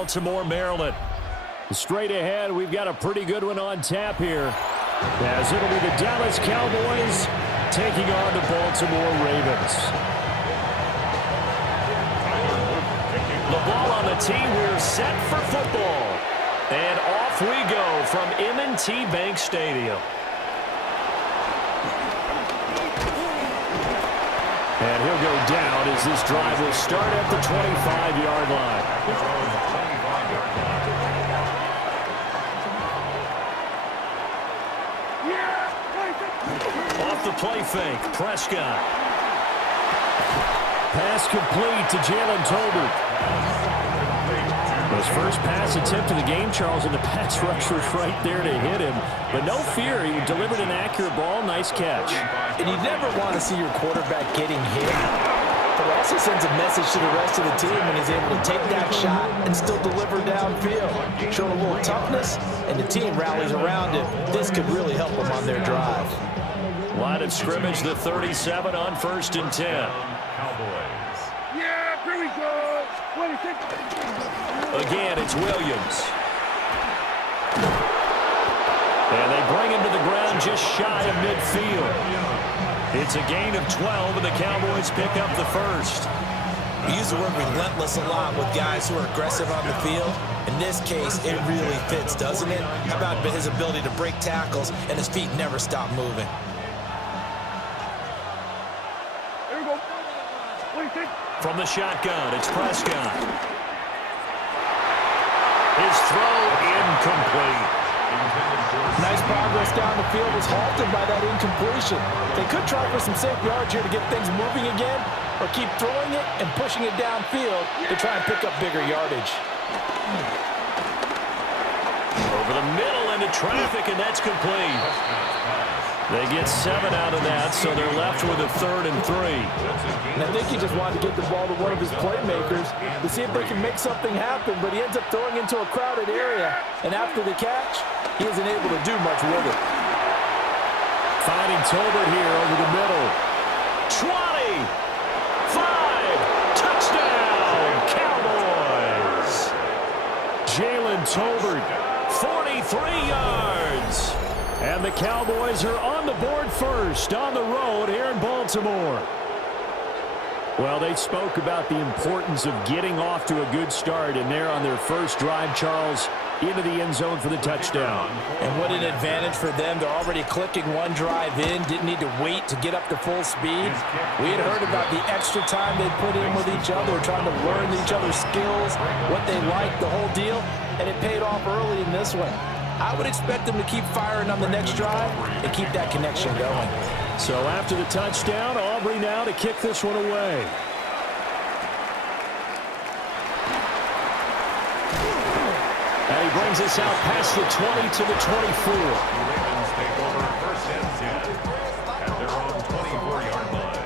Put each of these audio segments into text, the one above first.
Baltimore, Maryland. Straight ahead, we've got a pretty good one on tap here, as it'll be the Dallas Cowboys taking on the Baltimore Ravens. The ball on the tee. We're set for football. And off we go from M&T Bank Stadium. And he'll go down as this drive will start at the 25-yard line. Off the play fake, Prescott. Pass complete to Jalen Tolbert. His first pass attempt of the game, Charles, and the pass rush was right there to hit him. But no fear, he delivered an accurate ball. Nice catch. And you never want to see your quarterback getting hit. But it also sends a message to the rest of the team when he's able to take that shot and still deliver downfield. Showing a little toughness, and the team rallies around him. This could really help them on their drive. Line of scrimmage, the 37 on 1st and 10. Cowboys. Yeah, here we go. 26. Again, it's Williams. And they bring him to the ground just shy of midfield. It's a gain of 12, and the Cowboys pick up the first. We use the word relentless a lot with guys who are aggressive on the field. In this case, it really fits, doesn't it? How about his ability to break tackles and his feet never stop moving? Here we go. 26. From the shotgun, it's Prescott. His throw incomplete. Nice progress down the field was halted by that incompletion. They could try for some safe yards here to get things moving again, or keep throwing it and pushing it downfield to try and pick up bigger yardage. Over the middle into traffic, and that's complete. They get 7 out of that, so they're left with a 3rd and 3. And I think he just wanted to get the ball to one of his playmakers to see if they can make something happen, but he ends up throwing into a crowded area. And after the catch, he isn't able to do much with it. Finding Tolbert here over the middle. 20! 5! Touchdown! Cowboys! Jalen Tolbert, 43 yards! And the Cowboys are on the board first on the road here in Baltimore. Well, they spoke about the importance of getting off to a good start, and they're on their first drive, Charles, into the end zone for the touchdown. And what an advantage for them. They're already clicking one drive in, didn't need to wait to get up to full speed. We had heard about the extra time they put in with each other, trying to learn each other's skills, what they liked, the whole deal, and it paid off early in this one. I would expect them to keep firing on the next drive and keep that connection going. So after the touchdown, Aubrey now to kick this one away. And he brings us out past the 20 to the 24. Ravens take over 1st and 10 at their own 24-yard line.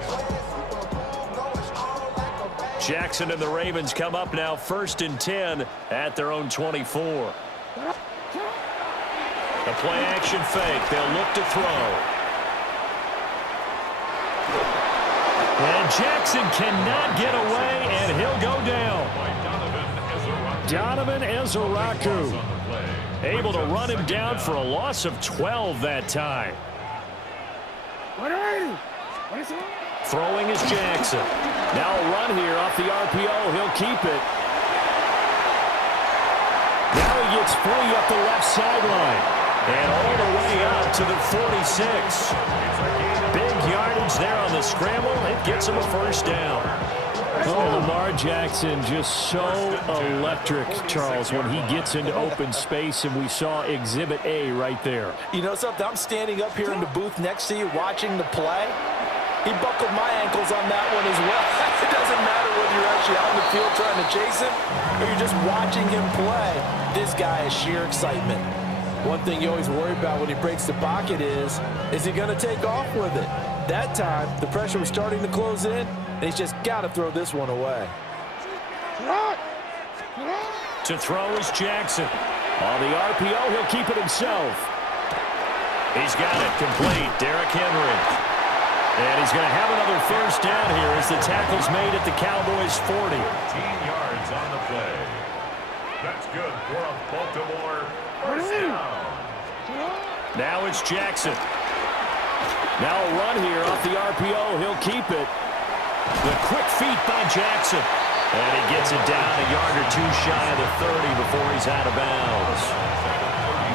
Jackson and the Ravens come up now 1st and 10 at their own 24. A play-action fake. They'll look to throw. And Jackson cannot get away, and he'll go down. Donovan Ezeraku able to run him down for a loss of 12 that time. Throwing is Jackson. Now a run here off the RPO. He'll keep it. Now he gets free up the left sideline. And all the way up to the 46. Big yardage there on the scramble. It gets him a first down. Oh, Lamar Jackson just so electric, Charles, when he gets into open space, and we saw Exhibit A right there. You know something? I'm standing up here in the booth next to you watching the play. He buckled my ankles on that one as well. It doesn't matter whether you're actually out in the field trying to chase him or you're just watching him play. This guy is sheer excitement. One thing you always worry about when he breaks the pocket is he going to take off with it? That time, the pressure was starting to close in, and he's just got to throw this one away. To throw is Jackson. On the RPO, he'll keep it himself. He's got it complete. Derrick Henry. And he's going to have another first down here as the tackle's made at the Cowboys' 40. 13 yards on the play. That's good for a Baltimore first down. Now it's Jackson. Now a run here off the RPO. He'll keep it. The quick feet by Jackson. And he gets it down a yard or two shy of the 30 before he's out of bounds.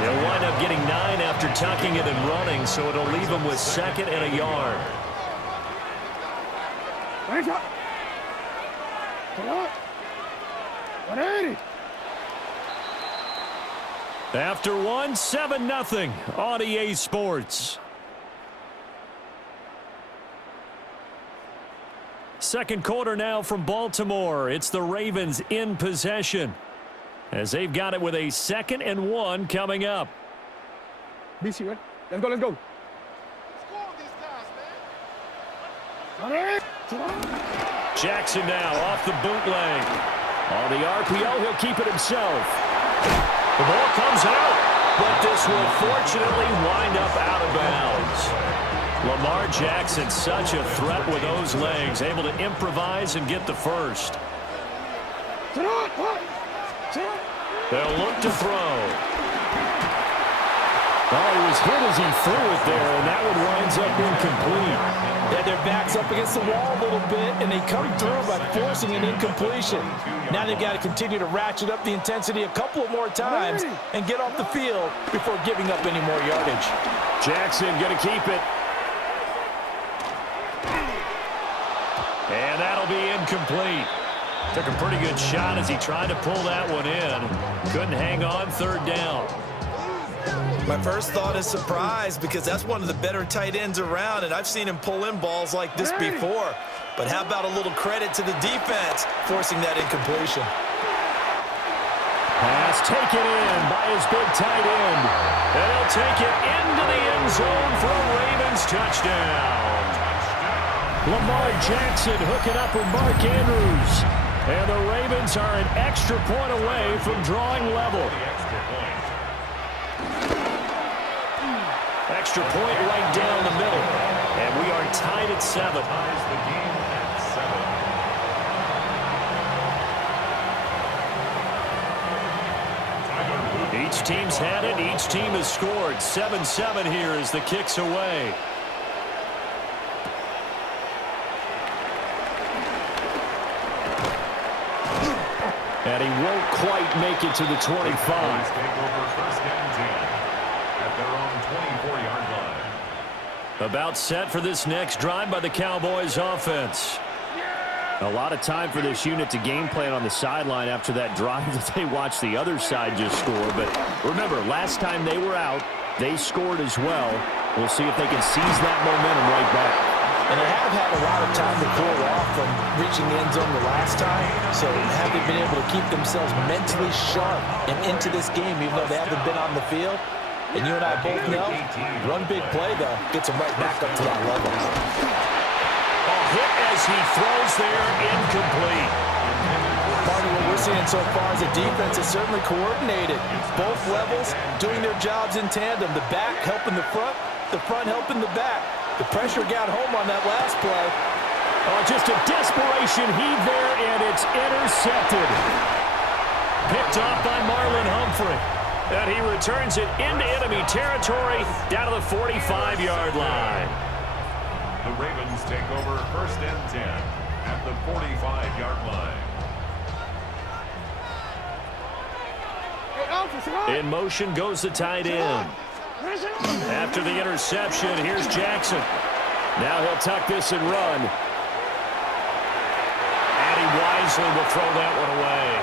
He'll wind up getting 9 after tucking it and running, so it'll leave him with 2nd and a yard. After one, 7-0 on EA Sports. Second quarter now from Baltimore. It's the Ravens in possession, as they've got it with a 2nd and 1 coming up. BC, right? Let's go, let's go. Jackson now off the bootleg. On the RPO, he'll keep it himself. The ball comes out, but this will fortunately wind up out of bounds. Lamar Jackson, such a threat with those legs, able to improvise and get the first. They'll look to throw. Oh, he was hit as he threw it there, and that one winds up incomplete. Yeah, their back's up against the wall a little bit, and they come through by forcing an incompletion. Now they've got to continue to ratchet up the intensity a couple of more times and get off the field before giving up any more yardage. Jackson going to keep it. And that'll be incomplete. Took a pretty good shot as he tried to pull that one in. Couldn't hang on, 3rd down. My first thought is surprise, because that's one of the better tight ends around, and I've seen him pull in balls like this before. But how about a little credit to the defense forcing that incompletion? Pass taken in by his big tight end. And he'll take it into the end zone for a Ravens touchdown. Lamar Jackson hooking up with Mark Andrews. And the Ravens are an extra point away from drawing level. Extra point right down the middle. And we are tied at 7. Each team's had it. Each team has scored. 7-7 here as the kick's away. And he won't quite make it to the 25. Take over 1st and 10 at their own 24-yard line. About set for this next drive by the Cowboys offense. A lot of time for this unit to game plan on the sideline after that drive that they watched the other side just score. But remember, last time they were out, they scored as well. We'll see if they can seize that momentum right back. And they have had a lot of time to cool off from reaching the end zone the last time. So have they been able to keep themselves mentally sharp and into this game, even though they haven't been on the field? And you and I both know, one big play, though, gets them right back up to that level. Hit as he throws there, incomplete. Part of what we're seeing so far is the defense is certainly coordinated. Both levels doing their jobs in tandem. The back helping the front helping the back. The pressure got home on that last play. Oh, just a desperation heave there, and it's intercepted. Picked off by Marlon Humphrey. And he returns it into enemy territory down to the 45-yard line. The Ravens take over 1st and 10 at the 45-yard line. In motion goes the tight end. After the interception, here's Jackson. Now he'll tuck this and run. And he wisely will throw that one away.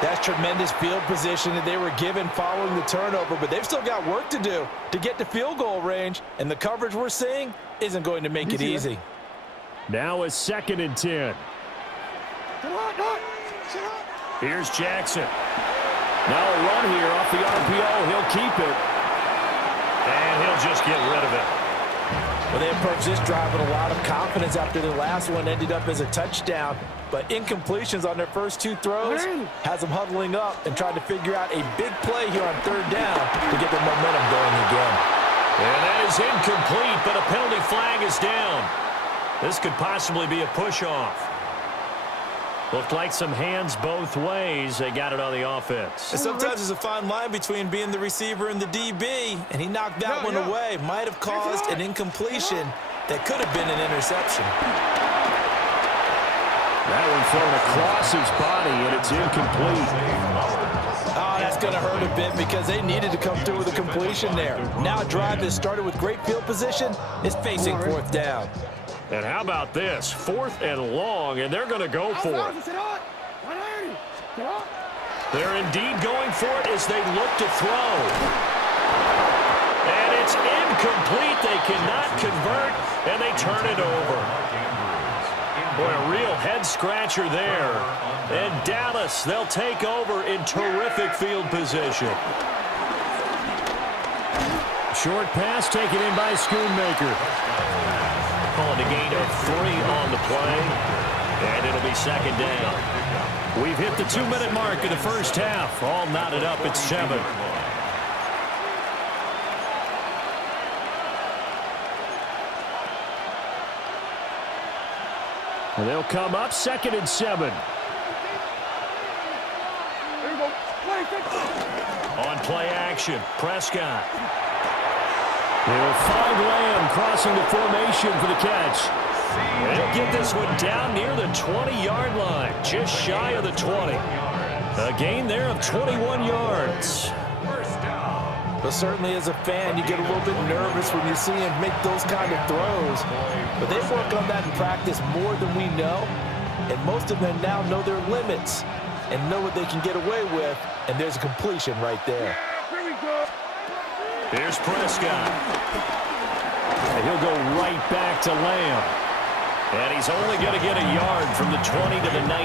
That's tremendous field position that they were given following the turnover, but they've still got work to do to get to field goal range, and the coverage we're seeing isn't going to make it easy. Now a 2nd and 10. Here's Jackson. Now a run here off the RPO. He'll keep it. And he'll just get rid of it. Well, they approached this drive with a lot of confidence after the last one ended up as a touchdown. But incompletions on their first 2 throws has them huddling up and trying to figure out a big play here on 3rd down to get their momentum going again. And that is incomplete, but a penalty flag is down. This could possibly be a push-off. Looked like some hands both ways. They got it on the offense. And sometimes there's a fine line between being the receiver and the DB, and he knocked that one away. Might have caused an incompletion that could have been an interception. That one thrown across his body, and it's incomplete. Oh, that's going to hurt a bit because they needed to come through with a completion there. Now a drive that started with great field position is facing fourth down. And how about this? 4th and long, and they're going to go for it. They're indeed going for it as they look to throw. And it's incomplete. They cannot convert, and they turn it over. Boy, a real head-scratcher there. And Dallas, they'll take over in terrific field position. Short pass taken in by Schoonmaker. Calling a gain of 3 on the play, and it'll be second down. We've hit the 2-minute mark of the first half. All knotted up at 7. And they'll come up 2nd and 7. On play action, Prescott. They'll find Lamb crossing the formation for the catch. They'll get this one down near the 20-yard line, just shy of the 20. A gain there of 21 yards. But certainly as a fan, you get a little bit nervous when you see him make those kind of throws. But they work on that in practice more than we know. And most of them now know their limits and know what they can get away with. And there's a completion right there. Here's Prescott. And he'll go right back to Lamb. And he's only going to get a yard from the 20 to the 19.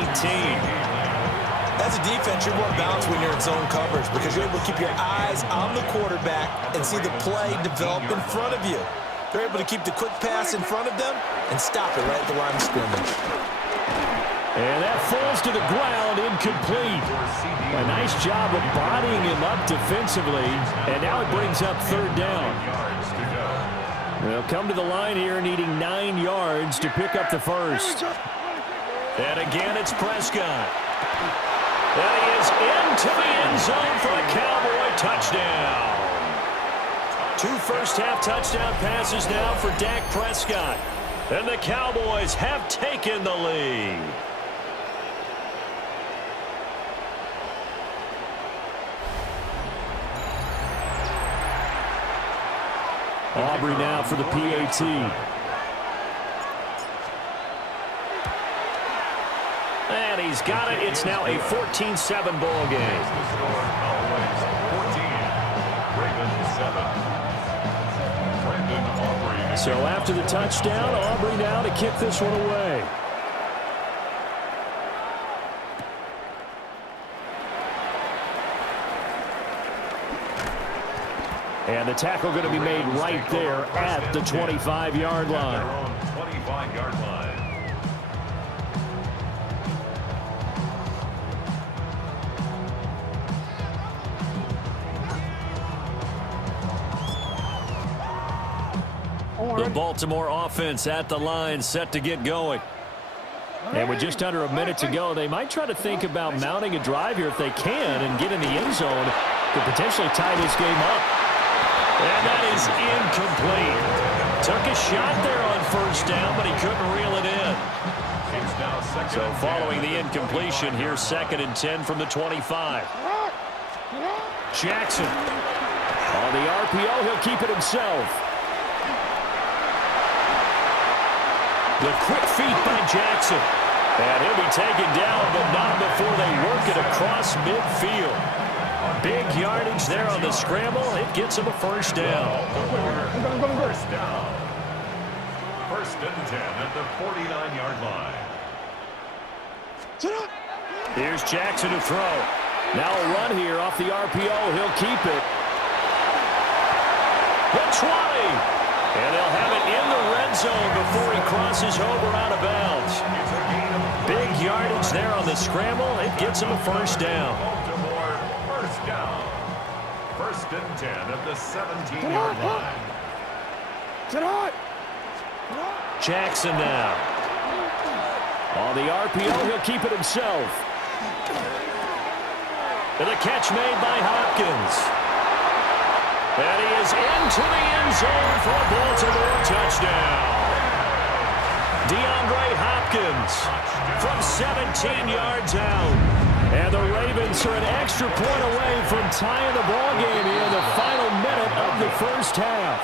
As a defense, you're more balanced when you're in zone coverage because you're able to keep your eyes on the quarterback and see the play develop in front of you. They're able to keep the quick pass in front of them and stop it right at the line of scrimmage. And that falls to the ground, incomplete. A nice job of bodying him up defensively, and now it brings up 3rd down. They'll come to the line here needing 9 yards to pick up the first. And again, it's Prescott. And he is into the end zone for a Cowboy touchdown. 2 first-half touchdown passes now for Dak Prescott. And the Cowboys have taken the lead. Aubrey now for the PAT. And he's got it. It's now a 14-7 ball game. So after the touchdown, Aubrey now to kick this one away. And the tackle going to be made right there at the 25-yard line. 25-yard line. The Baltimore offense at the line, set to get going. And with just under a minute to go, they might try to think about mounting a drive here if they can and get in the end zone to potentially tie this game up. And that is incomplete. Took a shot there on 1st down, but he couldn't reel it in. So following the incompletion, here's 2nd and 10 from the 25. Jackson. On the RPO, he'll keep it himself. The quick feet by Jackson. And he'll be taken down, but not before they work it across midfield. Big yardage there on the scramble. It gets him a 1st down. 1st down. 1st and 10 at the 49-yard line. Here's Jackson to throw. Now a run here off the RPO. He'll keep it. The 20. And they'll have it in the red zone before he crosses over out of bounds. Big yardage there on the scramble. It gets him a 1st down. Baltimore, 1st down. 1st and 10 at the 17-yard line. Jackson now. On the RPO, he'll keep it himself. And the catch made by Hopkins. And he is into the end zone for a Baltimore touchdown. DeAndre Hopkins from 17 yards out. And the Ravens are an extra point away from tying the ball game here in the final minute of the first half.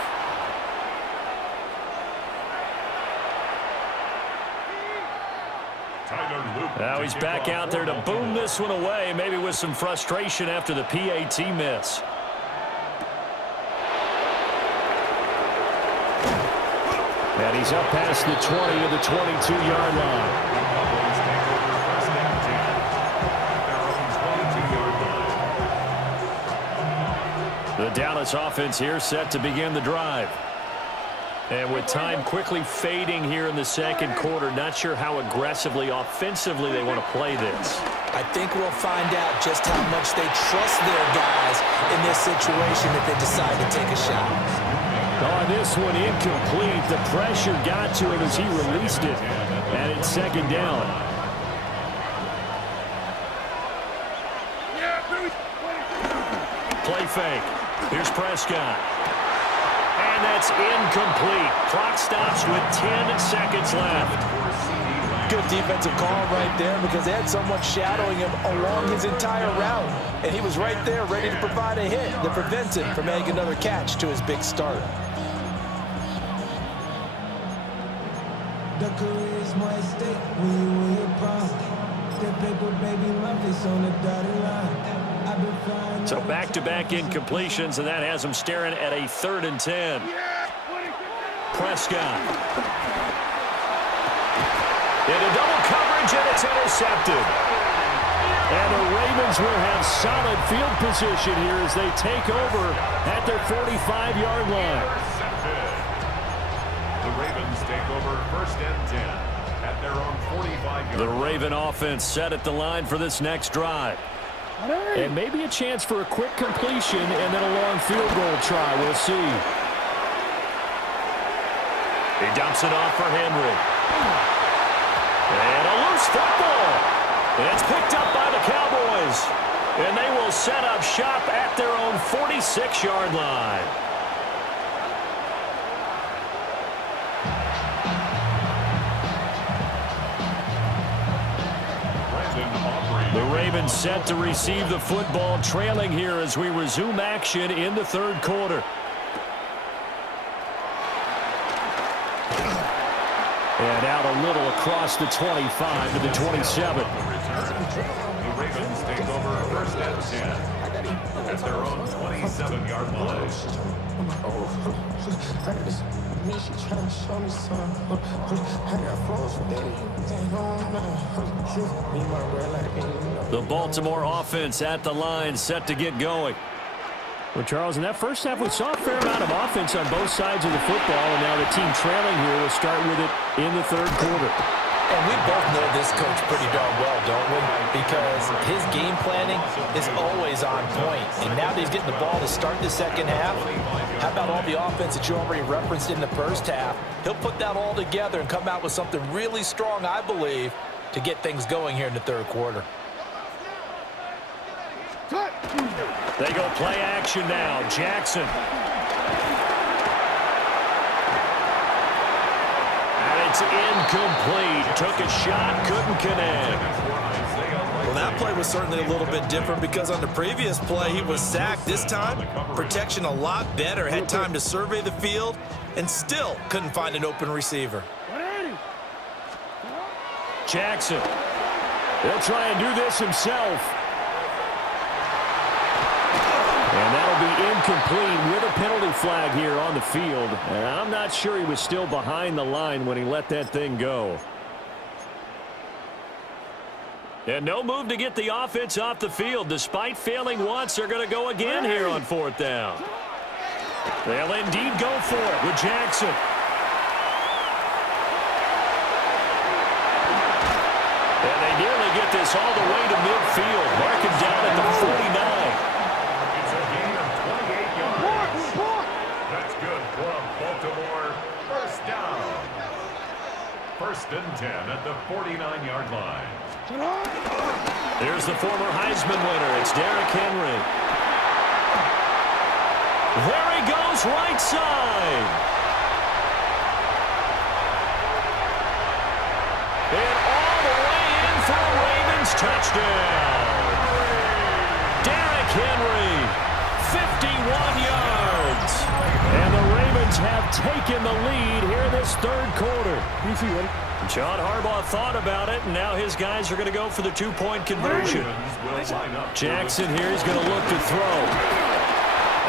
Now he's back out there to boom this one away, maybe with some frustration after the PAT miss. And he's up past the 20 of the 22-yard line. The Dallas offense here set to begin the drive. And with time quickly fading here in the second quarter, not sure how aggressively, offensively they want to play this. I think we'll find out just how much they trust their guys in this situation if they decide to take a shot. On this one, incomplete. The pressure got to him as he released it. And it's second down. Play fake. Here's Prescott. And that's incomplete. Clock stops with 10 seconds left. Good defensive call right there because they had someone shadowing him along his entire route. And he was right there ready to provide a hit that prevents him from making another catch to his big start. The career is more at stake when you're proud. That paper, baby, my face on the dotted line. So back-to-back incompletions, and that has him staring at a 3rd and 10. Prescott. Into double coverage, and it's intercepted. And the Ravens will have solid field position here as they take over at their 45-yard line. The Ravens take over 1st and 10 at their own 45-yard line. The Raven offense set at the line for this next drive. And maybe a chance for a quick completion and then a long field goal try. We'll see. He dumps it off for Henry. And a loose football. It's picked up by the Cowboys. And they will set up shop at their own 46-yard line. The Ravens set to receive the football, trailing here as we resume action in the 3rd quarter. And out a little across the 25 to the 27. The Ravens take over 1st and 10 at their own 27-yard line. The Baltimore offense at the line, set to get going. Well, Charles, in that first half, we saw a fair amount of offense on both sides of the football, and now the team trailing here will start with it in the 3rd quarter. And we both know this coach pretty darn well, don't we? Because his game planning is always on point. And now that he's getting the ball to start the second half, how about all the offense that you already referenced in the first half? He'll put that all together and come out with something really strong, I believe, to get things going here in the 3rd quarter. They go play action now. Jackson. And it's incomplete. Took a shot, couldn't connect. Well, that play was certainly a little bit different because on the previous play, he was sacked. This time, protection a lot better. Had time to survey the field and still couldn't find an open receiver. Jackson. He'll try and do this himself. And that'll be incomplete with a penalty flag here on the field. And I'm not sure he was still behind the line when he let that thing go. And no move to get the offense off the field. Despite failing once, they're going to go again here on 4th down. They'll indeed go for it with Jackson. And they nearly get this all the way to midfield. Mark him down at the 49. It's a gain of 28 yards. That's good for Baltimore. 1st down. 1st and 10 at the 49-yard Here's the former Heisman winner. It's Derrick Henry. There he goes, right side. And all the way in for a Ravens touchdown. Derrick Henry, 51 yards. And the Ravens have taken the lead here this third quarter. BC, ready? John Harbaugh thought about it, and now his guys are going to go for the two-point conversion. Jackson here is going to look to throw.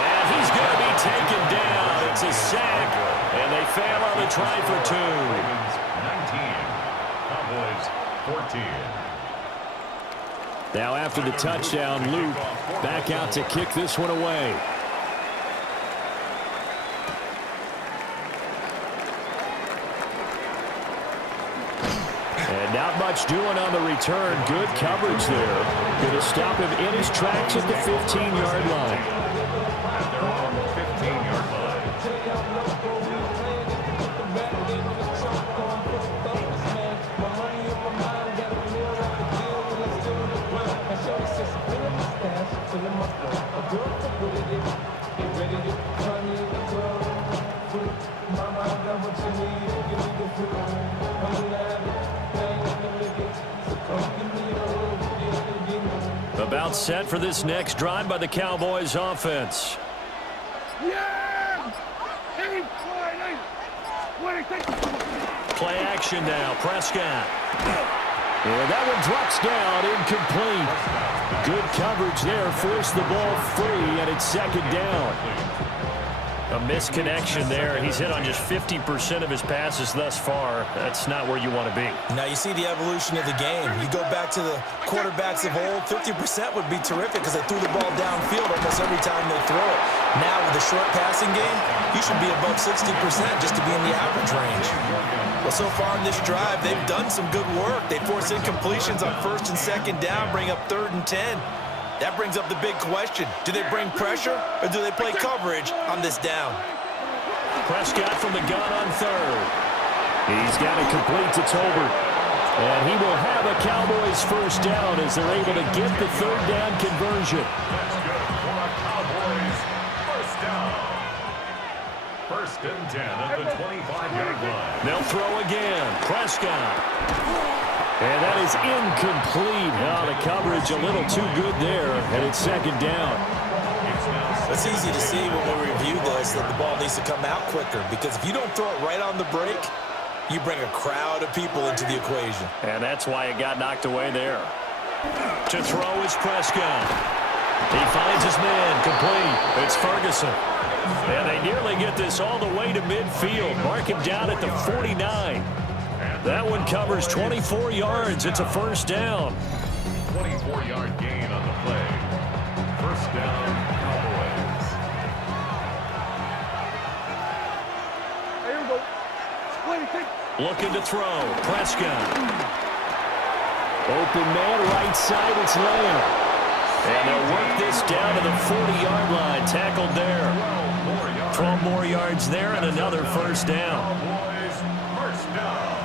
And he's going to be taken down. It's a sack, and they fail on the try for two. Ravens 19, Cowboys 14. Now after the touchdown, Luke back out to kick this one away. And not much doing on the return. Good coverage there. Going to stop him in his tracks at the 15-yard line. At their own 15-yard line. About set for this next drive by the Cowboys offense. Play action now. Prescott. And that one drops down, incomplete. Good coverage there. Forced the ball free, and it's second down. A misconnection there. He's hit on just 50% of his passes thus far. That's not where you want to be. Now you see the evolution of the game. You go back to the quarterbacks of old, 50% would be terrific because they threw the ball downfield almost every time they throw it. Now with the short passing game, you should be above 60% just to be in the average range. Well, so far in this drive, they've done some good work. They force incompletions on first and second down, bring up 3rd and 10. That brings up the big question. Do they bring pressure or do they play coverage on this down? Prescott from the gun on third. He's got it complete to Tolbert. And he will have a Cowboys first down as they're able to get the third down conversion. That's good for a Cowboys first down. 1st and 10 at the 25-yard line. They'll throw again. Prescott. And that is incomplete. Oh, the coverage a little too good there, and it's second down. It's easy to see when we review this that the ball needs to come out quicker because if you don't throw it right on the break, you bring a crowd of people into the equation. And that's why it got knocked away there. To throw is Prescott. He finds his man complete. It's Ferguson. And they nearly get this all the way to midfield. Mark him down at the 49. That one covers 24 yards. It's a first down. 24-yard gain on the play. First down, Cowboys. Here we go. Looking to throw. Prescott. Open man, right side. It's Lamb. And they'll work this down to the 40-yard line. Tackled there. 12 more yards there and another first down. Cowboys first down.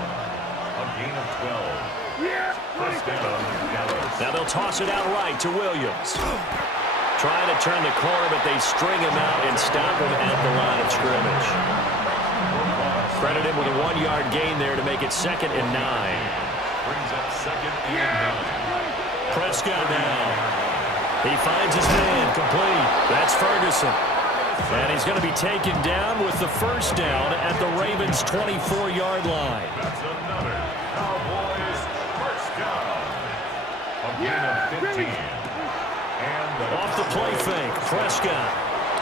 A gain of 12. First down, Dallas. Now they'll toss it out right to Williams. Trying to turn the corner, but they string him out and stop him at the line of scrimmage. Credit him with a 1-yard gain there to make it 2nd and 9. Brings up 2nd and 9. Prescott now. He finds his man complete. That's Ferguson. And he's going to be taken down with the first down at the Ravens' 24-yard line. That's another Cowboys first down. A gain of 15. And Off the play fake, Prescott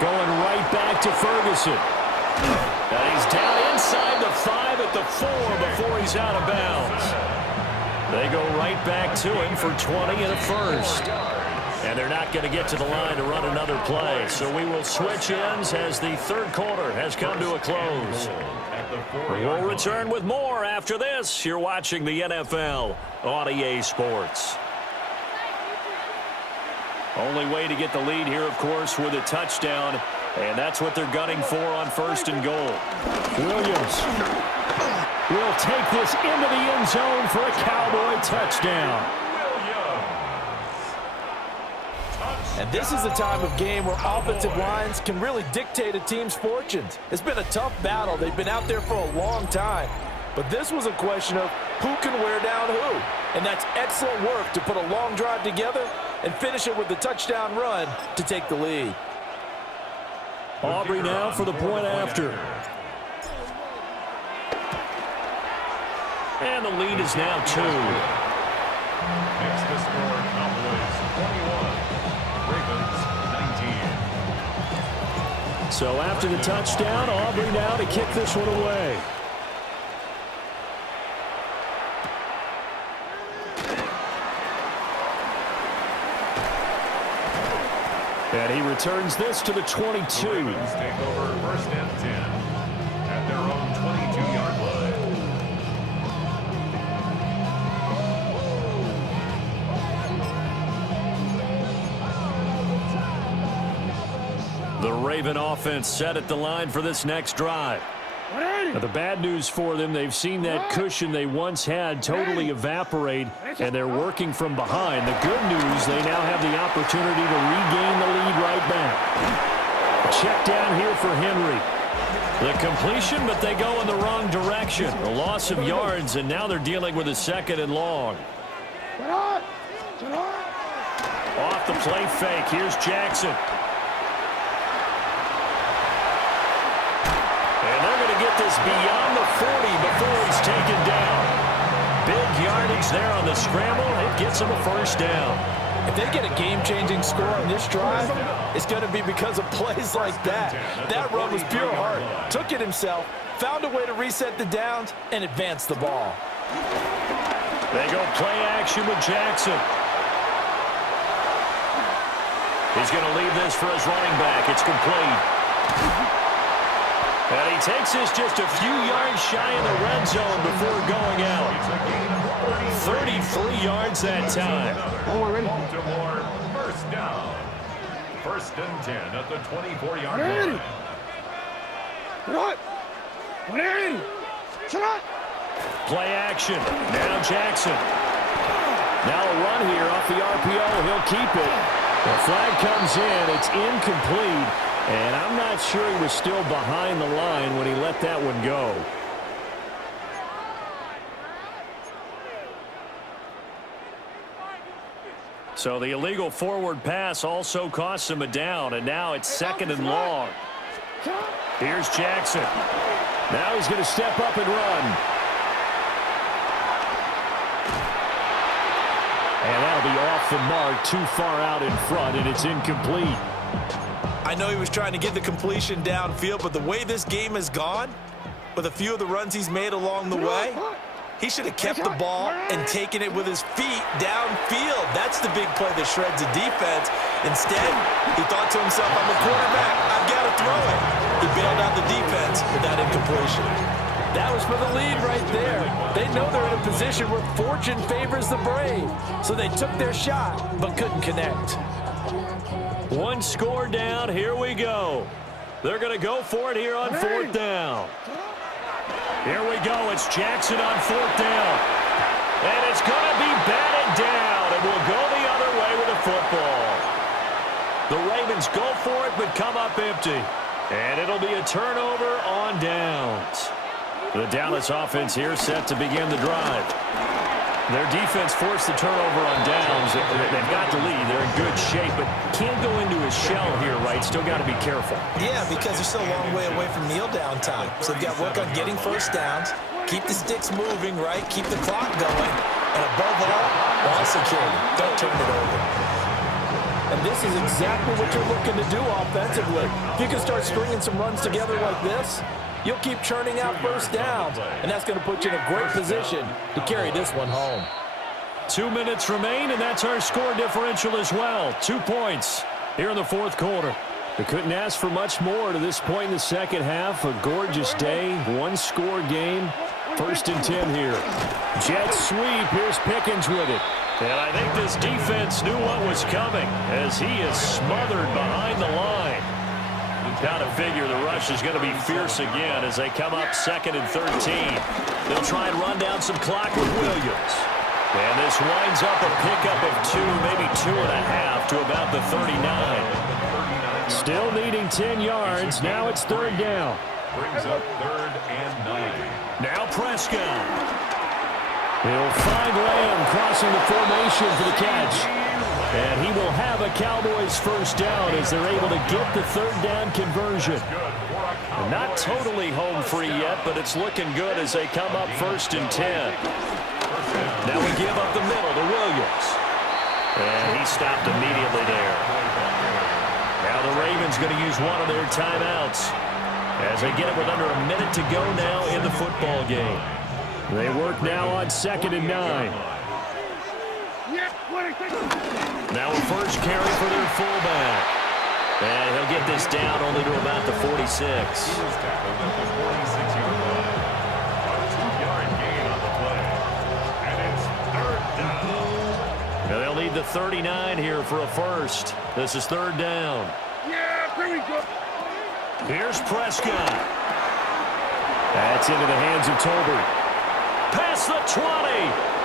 going right back to Ferguson. And he's down inside the 5 at the 4 before he's out of bounds. They go right back to him for 20 and a first. And they're not going to get to the line to run another play. So we will switch ends as the third quarter has come to a close. We'll return with more after this. You're watching the NFL on EA Sports. Only way to get the lead here, of course, with a touchdown. And that's what they're gunning for on 1st and goal. Williams will take this into the end zone for a Cowboy touchdown. And this is a time of game where offensive lines can really dictate a team's fortunes. It's been a tough battle. They've been out there for a long time. But this was a question of who can wear down who. And that's excellent work to put a long drive together and finish it with the touchdown run to take the lead. Aubrey now for the point after. And the lead is now 2. Makes the score Cowboys 21, Ravens 19. So after the touchdown, Aubrey now to kick this one away. And he returns this to the 22. The Ravens take over 1st and 10 at their own 22-yard line. The Raven offense set at the line for this next drive. Now, the bad news for them, they've seen that cushion they once had totally evaporate, and they're working from behind. The good news, they now have the opportunity to regain the lead right back. Check down here for Henry. The completion, but they go in the wrong direction. A loss of yards, and now they're dealing with a 2nd and long. Off the play fake, here's Jackson. Get this beyond the 40 before he's taken down. Big yardage there on the scramble. It gets him a 1st down. If they get a game-changing score on this drive, it's going to be because of plays like that. That run was pure heart. Took it himself, found a way to reset the downs, and advance the ball. They go play action with Jackson. He's going to leave this for his running back. It's complete. And he takes this just a few yards shy in the red zone before going out. 33 yards that time. Baltimore 1st down. 1st and 10 at the 24-yard line. Play action. Now Jackson. Now a run here off the RPO. He'll keep it. The flag comes in. It's incomplete. And I'm not sure he was still behind the line when he let that one go. So the illegal forward pass also costs him a down, and now it's 2nd and long. Here's Jackson. Now he's going to step up and run. And that'll be off the mark, too far out in front, and it's incomplete. I know he was trying to get the completion downfield, but the way this game has gone, with a few of the runs he's made along the way, he should have kept the ball and taken it with his feet downfield. That's the big play that shreds the defense. Instead, he thought to himself, I'm a quarterback, I've got to throw it. He bailed out the defense with that incompletion. That was for the lead right there. They know they're in a position where fortune favors the brave, so they took their shot but couldn't connect. One score down, here we go. They're going to go for it here on 4th down. Here we go, it's Jackson on 4th down. And it's going to be batted down, and we'll go the other way with the football. The Ravens go for it, but come up empty. And it'll be a turnover on downs. The Dallas offense here set to begin the drive. Their defense forced the turnover on downs. They've got the lead. They're in good shape, but can't go into a shell here, right? Still got to be careful. Yeah, because they're still a long way away from kneel down time. So they've got to work on getting 1st downs, keep the sticks moving, right? Keep the clock going. And above all, ball security. Don't turn it over. And this is exactly what you're looking to do offensively. If you can start stringing some runs together like this, you'll keep churning out 1st downs, and that's going to put you in a great position to carry this one home. 2 minutes remain, and that's our score differential as well. 2 points here in the 4th quarter. They couldn't ask for much more to this point in the 2nd half. A gorgeous day, 1-score game. 1st and 10 here. Jet sweep. Here's Pickens with it. And I think this defense knew what was coming as he is smothered behind the line. Got to figure the rush is going to be fierce again as they come up 2nd and 13. They'll try and run down some clock with Williams. And this winds up a pickup of 2, maybe 2.5 to about the 39. Still needing 10 yards. Now it's third down. Brings up 3rd and 9. Now Prescott. He'll find Lamb crossing the formation for the catch. And he will have a Cowboys first down as they're able to get the third down conversion. Not totally home free yet, but it's looking good as they come up 1st and 10. Now we give up the middle to Williams. And he stopped immediately there. Now the Ravens going to use one of their timeouts as they get it with under a minute to go now in the football game. They work now on 2nd and 9. Now a first carry for their fullback. And he'll get this down only to about the 46. He was tackled at the 46-yard line. A 2-yard gain on the play. And it's 3rd down. Now they'll need the 39 here for a first. This is 3rd down. Yeah, here we go. Here's Prescott. That's into the hands of Tolbert. Past the 20.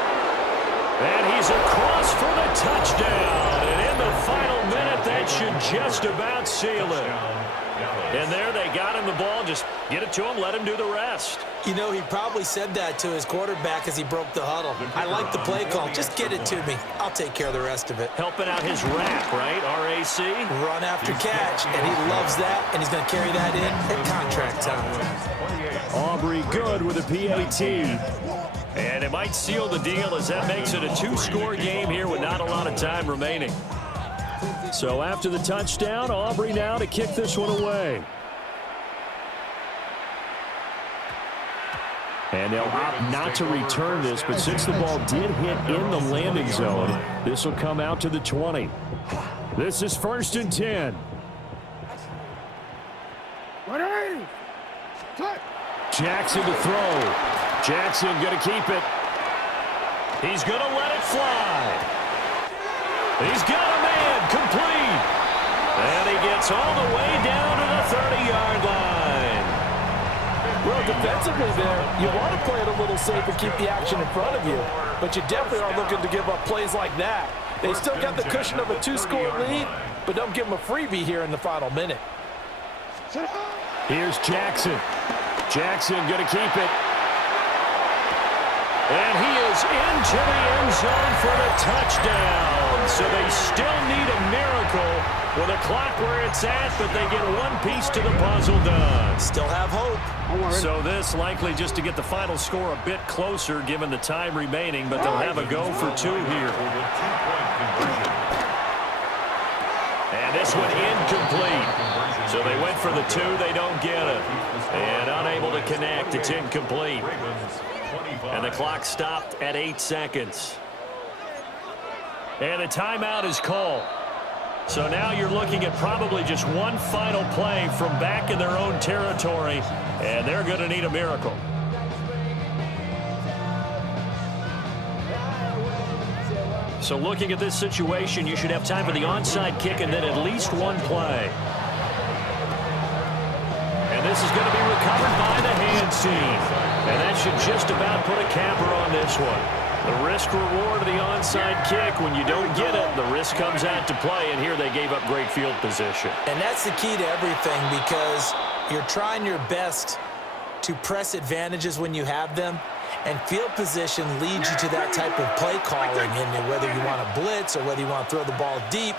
And he's across for the touchdown. And in the final minute, that should just about seal it. And there they got him the ball. Just get it to him, let him do the rest. You know, he probably said that to his quarterback as he broke the huddle. I like the play call. Just get it to me. I'll take care of the rest of it. Helping out his RAC, right? R-A-C? Run after catch, and he loves that, and he's going to carry that in at contract time. Aubrey good with a PAT. And it might seal the deal as that makes it a 2-score game here with not a lot of time remaining. So after the touchdown, Aubrey now to kick this one away. And they'll opt not to return this, but since the ball did hit in the landing zone, this will come out to the 20. This is 1st and 10. Jackson to throw. Jackson going to keep it. He's going to let it fly. He's got a man complete. And he gets all the way down to the 30-yard line. Well, defensively there, you want to play it a little safe and keep the action in front of you. But you definitely aren't looking to give up plays like that. They still got the cushion of a 2-score lead, but don't give them a freebie here in the final minute. Here's Jackson. Jackson going to keep it. And he is into the end zone for the touchdown. So they still need a miracle with a clock where it's at, but they get one piece to the puzzle done. Still have hope. So this likely just to get the final score a bit closer given the time remaining, but they'll have a go for 2 here. And this one incomplete. So they went for the 2, they don't get it. And unable to connect, it's incomplete. And the clock stopped at 8 seconds. And a timeout is called. So now you're looking at probably just one final play from back in their own territory, and they're going to need a miracle. So looking at this situation, you should have time for the onside kick and then at least one play. And this is going to be recovered by the hands team. And that should just about put a capper on this one. The risk-reward of the onside kick, when you don't get it, the risk comes out to play, and here they gave up great field position. And that's the key to everything because you're trying your best to press advantages when you have them, and field position leads you to that type of play calling, and whether you want to blitz or whether you want to throw the ball deep,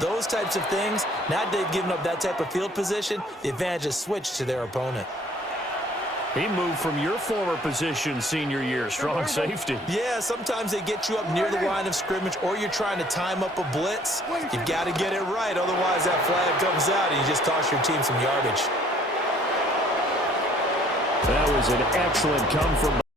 those types of things, now they've given up that type of field position, the advantage is switched to their opponent. He moved from your former position senior year, strong safety. Yeah, sometimes they get you up near the line of scrimmage or you're trying to time up a blitz. You've got to get it right, otherwise that flag comes out and you just toss your team some yardage. That was an excellent come from